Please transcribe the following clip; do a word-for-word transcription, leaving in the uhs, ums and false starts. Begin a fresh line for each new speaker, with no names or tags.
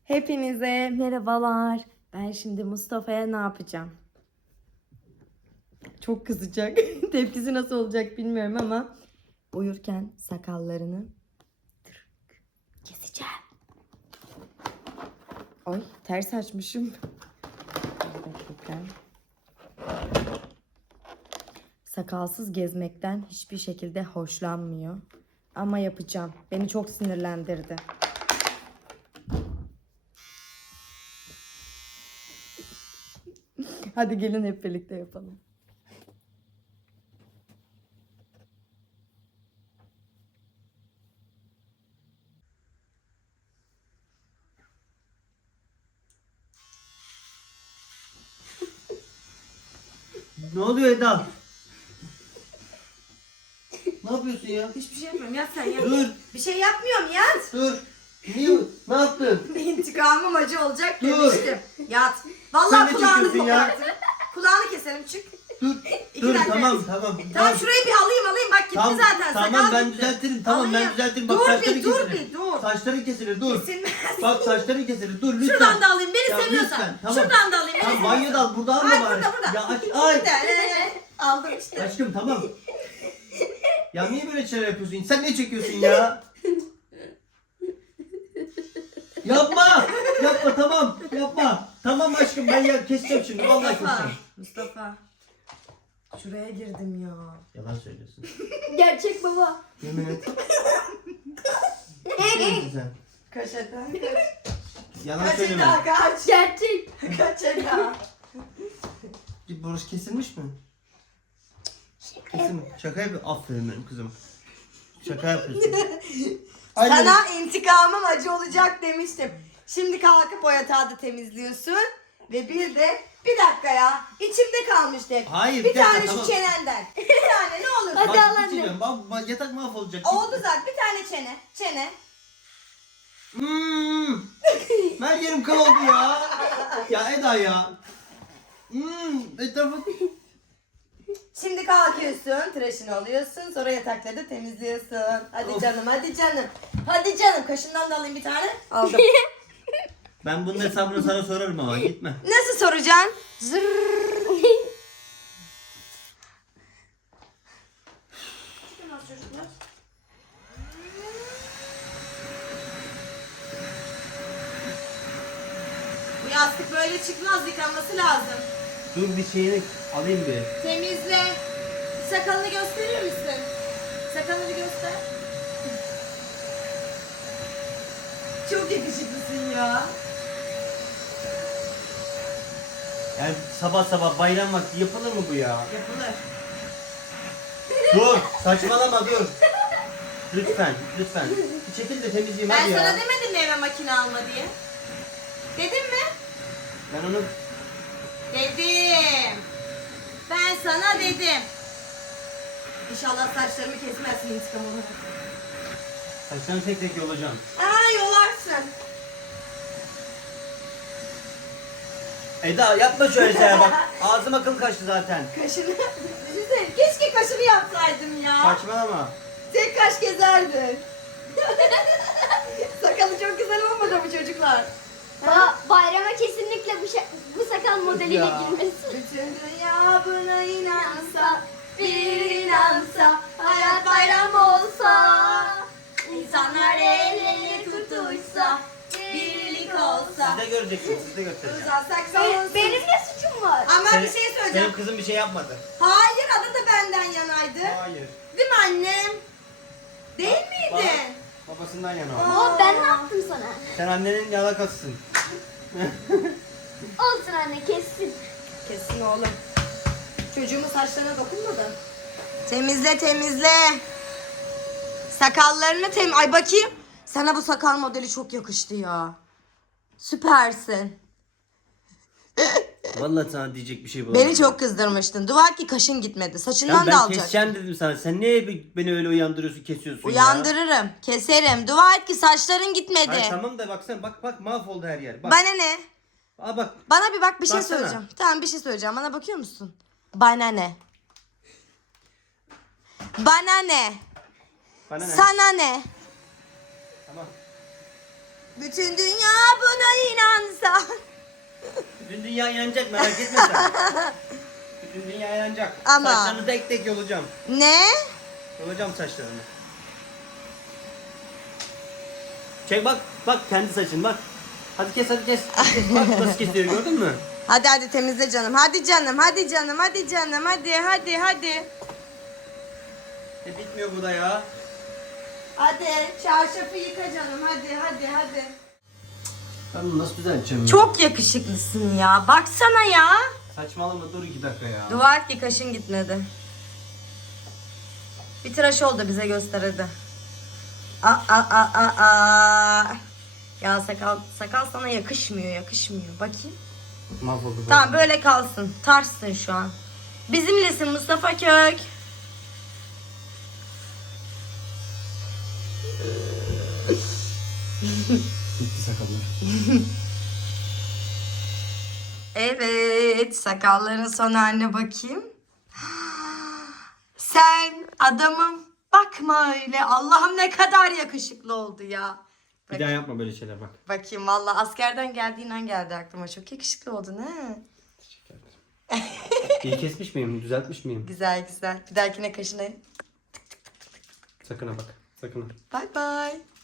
Hepinize merhabalar. Ben şimdi Mustafa'ya ne yapacağım? Çok kızacak. Tepkisi nasıl olacak bilmiyorum ama uyurken sakallarını keseceğim. Ay ters açmışım. Bir dakika. Sakalsız gezmekten hiçbir şekilde hoşlanmıyor. Ama yapacağım. Beni çok sinirlendirdi. Hadi gelin hep birlikte yapalım.
Ne oluyor Eda? Ne yapıyorsun ya?
Hiçbir şey yapmıyorum. Yat sen yat.
Dur,
Bir şey yapmıyorum yat.
dur. Niye? Ne yaptın?
İntikamım acı olacak
Dur.
demiştim. Yat.
Sen
Vallahi
ne
kulağını
çekiyorsun ya?
kopartırım. Kulağını keselim çık.
Dur,
İki
dur.
dakika.
Tamam, tamam.
Tamam şurayı bir alayım alayım bak gitti
Tamam,
zaten.
tamam,
sakal
ben
gitti.
düzeltirim. Tamam, ben
Alayım.
düzeltirim. Bak,
Dur
saçların
bir dur
kesilir.
bir dur.
Saçların kesilir, dur.
Kesilmez.
Bak saçların kesilir, dur lütfen.
Şuradan da alayım beni
Ya
seviyorsan.
lütfen, tamam.
Şuradan da alayım beni
Tamam,
seviyorsan.
banyoda al, burada alma
Ay
bari.
burada burada.
Ya aç, ay.
Burada, ee, aldım işte.
Aşkım tamam. Ya niye böyle şeyler yapıyorsun? Sen ne çekiyorsun ya? Yapma! Yapma tamam. Yapma. Tamam aşkım ben ya keseceğim şimdi. Vallahi
Mustafa.
keseceğim.
Mustafa. Şuraya girdim ya.
Yalan söylüyorsun.
Gerçek baba.
Yemin et. Ciddi misin sen?
Kaç Eda kaç.
Yalan
Kaç
söyleme.
Eda kaç.
Gerçek.
Kaç Eda.
Bir boruş kesilmiş mi? Kesin. Şaka yapıyor. Aferin benim kızım. Şaka yapıyorsun. Aynen.
Sana intikamım acı olacak demiştim. Şimdi kalkıp o yatağı da temizliyorsun. Ve bir de bir dakika ya içimde kalmıştı hep.
Hayır,
bir
bir dakika,
tane
tamam.
şu çenenden. Bir tane ne olur.
Hadi
Bak,
al anne.
bitiriyorum. Bak, bak, yatak mahvolacak.
Oldu zaten bir tane çene. Çene.
Hmm. Her yerim kan oldu ya. Ya Eda ya. Hmm. Etrafı...
Şimdi kalkıyorsun, tıraşını alıyorsun, sonra yatakları da temizliyorsun. Hadi
Of.
canım, hadi canım. Hadi canım, kaşından da alayım bir tane. Aldım.
Ben bunun hesabını sana sorarım ama gitme.
Nasıl soracaksın? Zırrrr. Bu yastık böyle çıkmaz, yıkanması lazım.
Dur bir şeyini alayım bir.
Temizle. Bir sakalını gösterir misin? Sakalını bir göster. Çok yakışıklısın ya.
Yani sabah sabah bayram vakti yapılır mı bu ya?
Yapılır.
Dur saçmalama dur. Lütfen lütfen. Bir çekil de temizleyeyim
Ben
hadi ya.
sana demedim mi eve makine alma diye? Dedim mi?
Ben onu
Dedim. Ben sana dedim. İnşallah saçlarımı kesmezsin intikamını.
saçlarını tek tek yolacağım.
Aa yolarsın.
Eda yapma şöyle şeyler bak. Ağzım akıl kaçtı zaten.
Kaşını. Düşünsene, keşke kaşını yapsaydım ya.
Saçmalama.
Tek kaş gezerdin. Sakalı çok güzel olmadı mı çocuklar?
Ba bayrama kesinlikle bu, şa- bu sakal modeliyle
Ya.
girmesin.
Bütün dünya buna inansa, bir inansa, hayat bayram olsa, insanlar el ele tutuşsa, birlik olsa,
Siz de göreceksiniz siz de göstereceğim.
uzatsak
Be-
savunsun.
benim ne suçum var?
Ama
Senin-
bir şey
Senin
söyleyeceğim.
kızın bir şey yapmadı.
Hayır, adı da benden yanaydı.
Hayır.
Değil mi annem? Değil miydi?
Baba- babasından yana o.
Aa, ben ne yaptım sana?
Sen annenin yalakasısın.
Olsun anne kessin.
Kesin oğlum. Çocuğumun saçlarına dokunmadın. Temizle temizle. Sakallarını tem... Ay bakayım. Sana bu sakal modeli çok yakıştı ya. Süpersin.
Vallahi sana diyecek bir şey bulamadım.
Beni çok kızdırmıştın. Dua ki kaşın gitmedi. Saçından
Ya
da
ben
alacak.
keseceğim dedim sana. Sen niye beni öyle uyandırıyorsun, kesiyorsun ya?
Uyandırırım. Keserim. Dua et ki saçların gitmedi.
Hayır tamam da baksana bak bak mahvoldu her yer. Bak.
Bana ne?
Aa bak.
Bana bir bak bir şey
Baksana.
söyleyeceğim. Tamam bir şey söyleyeceğim. Bana bakıyor musun? Bana ne? Bana ne?
Bana ne?
Sana ne?
Tamam.
Bütün dünya buna
dünya yanacak, merak etme sen. Bütün dünya yanacak.
Ama-
Saçlarını tek tek yolacağım.
Ne?
Yolacağım saçlarını. Çek bak, bak kendi saçın bak. Hadi kes, hadi kes. Hadi kes. Bak nasıl kesiyor, gördün mü?
Hadi hadi temizle canım. Hadi canım, hadi canım, hadi canım, hadi, hadi, hadi.
E, bitmiyor bu da ya.
Hadi çarşafı yıka canım. Hadi, hadi, hadi.
Ben bunu nasıl düzelteceğim ya?
Çok yakışıklısın ya. Baksana ya.
Saçmalama, dur iki dakika ya.
Dua et ki kaşın gitmedi. Bir tıraş ol da bize göster hadi. Aa, aa, aa, aa. Ya sakal, sakal sana yakışmıyor, yakışmıyor. Bakayım.
Mahvoldu.
Tamam böyle kalsın. Tarsın şu an. Bizimlesin Mustafa Kök.
Gitti sakallar.
Evet, sakalların son haline bakayım. Sen adamım. Bakma öyle. Allah'ım ne kadar yakışıklı oldu ya.
Bir daha yapma böyle şeyler bak.
Bakayım valla askerden geldiğin an geldi aklıma. Çok yakışıklı oldun he.
İyi kesmiş miyim? Düzeltmiş miyim?
Güzel güzel. Bir dahakine kaşına.
Sakın ha bak. Sakın ha.
Bye bye.